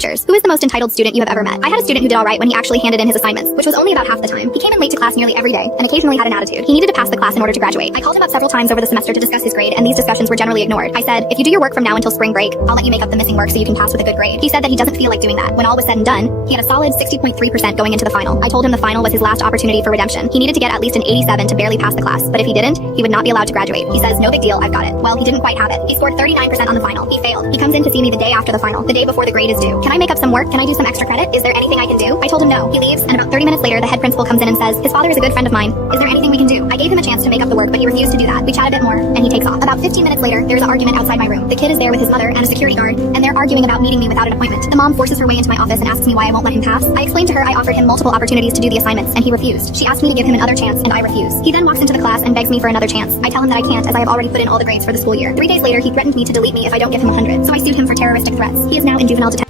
Teachers, who is the most entitled student you have ever met? I had a student who did all right when he actually handed in his assignments, which was only about half the time. He came in late to class nearly every day, and occasionally had an attitude. He needed to pass the class in order to graduate. I called him up several times over the semester to discuss his grade, and these discussions were generally ignored. I said, if you do your work from now until spring break, I'll let you make up the missing work so you can pass with a good grade. He said that he doesn't feel like doing that. When all was said and done, he had a solid 60.3% going into the final. I told him the final was his last opportunity for redemption. He needed to get at least an 87 to barely pass the class, but if he didn't, he would not be allowed to graduate. He says, no big deal, I've got it. Well, he didn't quite have it. He scored 39% on the final. He failed. He comes in to see me the day after the final, the day before the grade is due. Can I make up some work? Can I do some extra credit? Is there anything I can do? I told him no. He leaves, and about 30 minutes later, the head principal comes in and says, his father is a good friend of mine. Is there anything we can do? I gave him a chance to make up the work, but he refused to do that. We chat a bit more, and he takes off. About 15 minutes later, there's an argument outside my room. The kid is there with his mother and a security guard, and they're arguing about meeting me without an appointment. The mom forces her way into my office and asks me why I won't let him pass. I explained to her I offered him multiple opportunities to do the assignments, and he refused. She asked me to give him another chance, and I refuse. He then walks into the class and begs me for another chance. I tell him that I can't, as I have already put in all the grades for the school year. 3 days later, he threatened me to delete me if I don't give him 100. So I sued him for terroristic threats. He is now in juvenile detention.